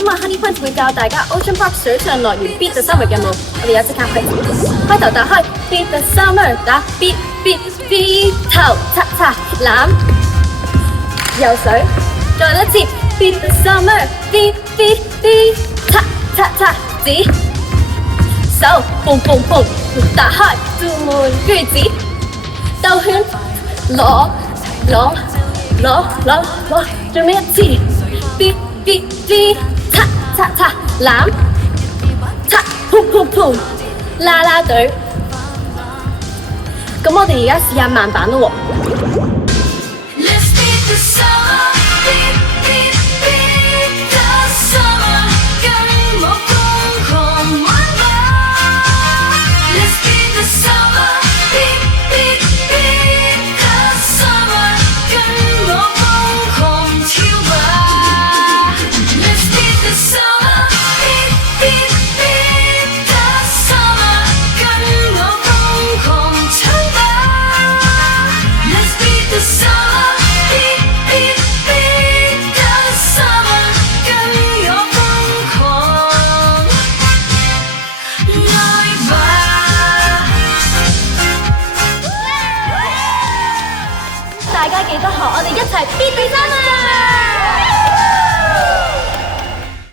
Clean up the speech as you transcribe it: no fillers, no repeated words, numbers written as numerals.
今日 Honey Punch 會教大家 Ocean Park 水上樂園 Beat the Summer 嘅舞，我哋有即刻開頭打開 Beat the Summer， 打 Beat Beat Beat 頭擦擦攬游水，再一次 Beat the Summer Beat Beat Beat 擦擦擦指手 boom boom boom 打開做門句子兜圈攞，最尾一次 Beat Beat Beat 擦擦擦攬擦 boom boom boom 啦啦隊。咁我哋而家試下慢版咯喎。大家記得學我哋一齊 Beat the Summer！